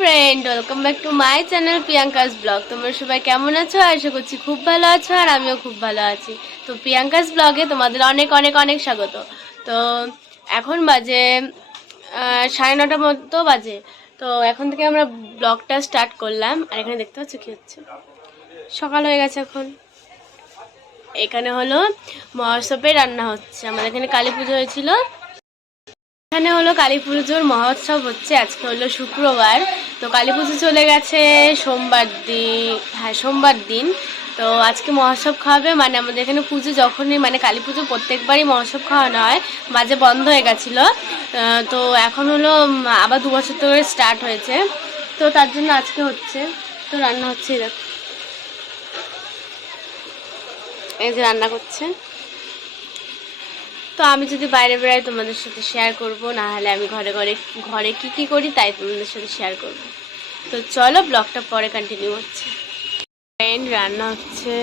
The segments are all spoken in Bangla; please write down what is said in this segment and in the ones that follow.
Friend, welcome back to my channel Priyanka's blog. তোমরা সবাই কেমন আছো? আশা করছি খুব ভালো আছো, আর আমিও খুব ভালো আছি। তো প্রিয়াঙ্কাস ব্লগে তোমাদের অনেক অনেক অনেক স্বাগত। তো এখন বাজে 9:30 মতো বাজে। তো এখন থেকে আমরা ব্লগটা স্টার্ট করলাম। আর এখানে দেখতে পাচ্ছ কি হচ্ছে, সকাল হয়ে গেছে। এখন এখানে হলো মহাসবে রান্না হচ্ছে। আমাদের এখানে কালী পুজো হয়েছিল, এখানে হলো কালী পুজোর মহোৎসব হচ্ছে। আজকে হলো শুক্রবার, তো কালী পুজো চলে গেছে সোমবার দিন। তো আজকে মহোৎসব খাওয়াবে, মানে আমাদের এখানে পুজো যখনই, মানে কালী পুজো প্রত্যেকবারই মহোৎসব খাওয়ানো হয়, মাঝে বন্ধ হয়ে গেছিলো। তো এখন হলো আবার 2 বছর ধরে স্টার্ট হয়েছে, তো তার জন্য আজকে হচ্ছে। তো রান্না হচ্ছে, দেখো এই যে রান্না করছে। তো আমি যদি বাইরে বেড়াই তোমাদের সাথে শেয়ার করব, না হলে আমি ঘরে কি করি তাই তোমাদের সাথে শেয়ার করব। তো চলো, ব্লগটা পরে কন্টিনিউ হচ্ছে। রান্না হচ্ছে,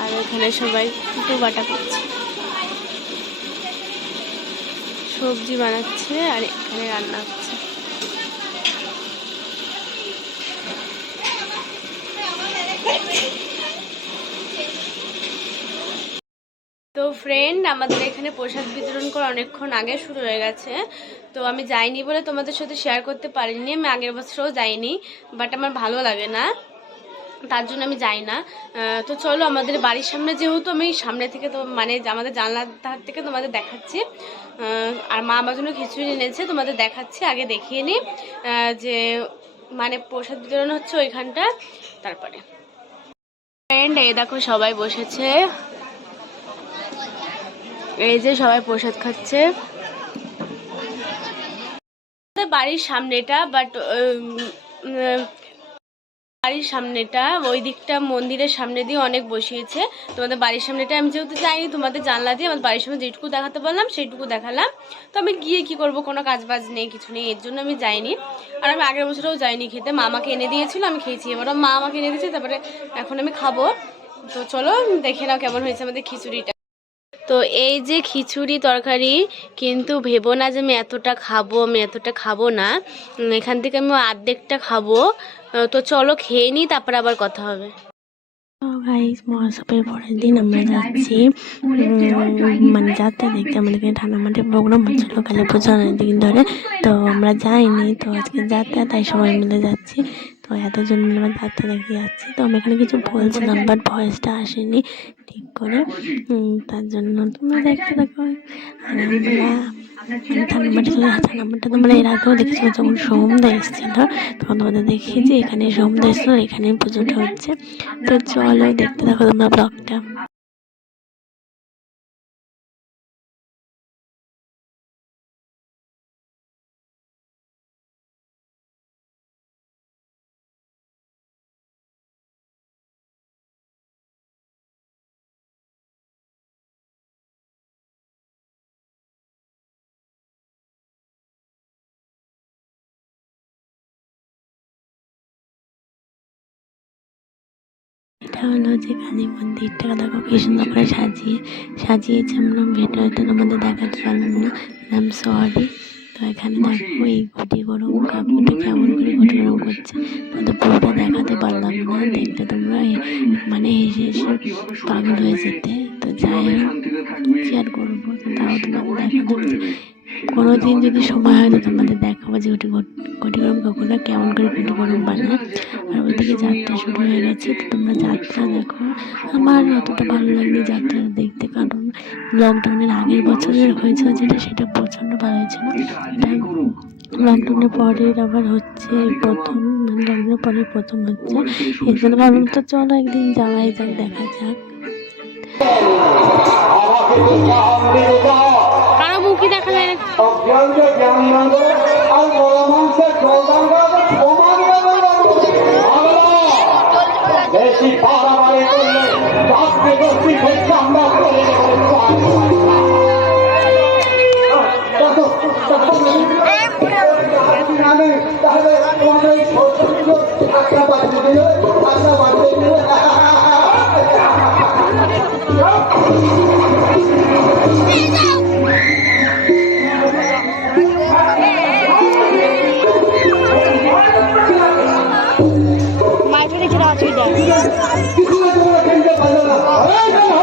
আর এখানে সবাই কুটো বাটা করছে, সবজি বানাচ্ছে, আর এখানে রান্না হচ্ছে। তো ফ্রেন্ড, আমাদের এখানে প্রসাদ বিতরণ করা অনেকক্ষণ আগে শুরু হয়ে গেছে। তো আমি যাইনি বলে তোমাদের সাথে শেয়ার করতে পারিনি। আমি আগের বছরও যাইনি, বাট আমার ভালো লাগে না, তার জন্য আমি যাই না। তো চলো, আমাদের বাড়ির সামনে যেহেতু, আমি সামনে থেকে তো মানে আমাদের জানলার ধার থেকে তোমাদের দেখাচ্ছি। আর মা আমার জন্য খিচুড়ি এনেছে, তোমাদের দেখাচ্ছি। আগে দেখিয়ে নিই যে মানে প্রসাদ বিতরণ হচ্ছে ওইখানটা, তারপরে। ফ্রেন্ড, এই দেখো সবাই বসেছে, এই যে সবাই প্রসাদ খাচ্ছে। বাড়ির সামনেটা, বাট বাড়ির সামনেটা ওই দিকটা মন্দিরের সামনে দিয়ে অনেক বসিয়েছে। তোমাদের বাড়ির সামনেটা আমি যেহেতু যাইনি, তোমাদের জানলা দিয়ে আমার বাড়ির সামনে যেটুকু দেখাতে পারলাম সেইটুকু দেখালাম। তো আমি গিয়ে কি করব, কোনো কাজ বাজ নেই, কিছু নেই, এর জন্য আমি যাইনি। আর আমি আগের বছরেও যাইনি খেতে, মা আমাকে এনে দিয়েছিল, আমি খেয়েছি। এবার মা আমাকে এনে দিয়েছে, তারপরে এখন আমি খাবো। তো চলো দেখে নাও কেমন হয়েছে আমাদের খিচুড়িটা। তো এই যে খিচুড়ি তরকারি, কিন্তু ভেবো না যে আমি এতটা খাবো না। এখান থেকে আমি অর্ধেকটা খাবো। তো চলো খেয়ে নিই, তারপর আবার কথা হবে। গাইস, মহাসবের পরের দিন আমরা যাচ্ছি মানে যাত্রা দেখতে। আমাদের এখানে ঠান্ডা মাঠে প্রোগ্রাম হচ্ছিল কালী পুজো অনেক দিন ধরে। তো আমরা যাইনি, তো আজকে যাত্রা, তাই সবাই মিলে যাচ্ছি। তো এতজন আমরা যাত্রা দেখে যাচ্ছি। তো আমি এখানে কিছু বলছিলাম, বাট ভয়েসটা আসেনি ঠিক করে, তার জন্য তোমরা দেখতে থাকো। আর আমরা ঠান্ডা মাঠে তোমরা এর আগেও দেখেছো, যখন সোমদা এসেছিল তখন তোমাদের দেখিয়েছি। এখানে সোমদা এসেছিল, এখানে পুজোটা হচ্ছে। তো চলো দেখতে থাকো তোমরা ব্লগটা। এটা হলো যে কালী মন্দিরটা, দেখো কি সুন্দর করে সাজিয়েছে। আমরা ভিডিওটা তোমাদের দেখাতে পারলাম না, আই এম সরি। তো এখানে দেখো এই ঘটি গরম কাকুটা কেমন করে ঘটি গরম করছে, তোমাদের পুরোটা দেখাতে পারলাম না, দেখলে তোমরা মানে হেসে পাগল হয়ে যেতে। তো যাই হোক, কি আর করবো, তাও তোমাদের দেখাতে কোনো দিন যদি সময় হয় তো তোমাদের দেখাবো যে ঘটি গরম কাকুরা কেমন করে ঘটি গরম বানায়। আর ওইদিকে যাত্রা শুরু হয়ে গেছে, তো তোমরা যাত্রা দেখো। আমার অতটা ভালো লাগবে যাত্রা দেখতে, কারণ লকডাউনের আগের বছরের হয়েছিল যেটা, সেটা প্রচণ্ড ভালো হয়েছিল। এটা লকডাউনের পরের আবার হচ্ছে প্রথম, মানে লকডাউনের পরে প্রথম হচ্ছে। এই জন্য ভাবলাম তো চলো একদিন যাওয়াই যাক, দেখা যাক। কারো মুখই দেখা যায় না। किसी ने तुम्हारा खेलने बाजा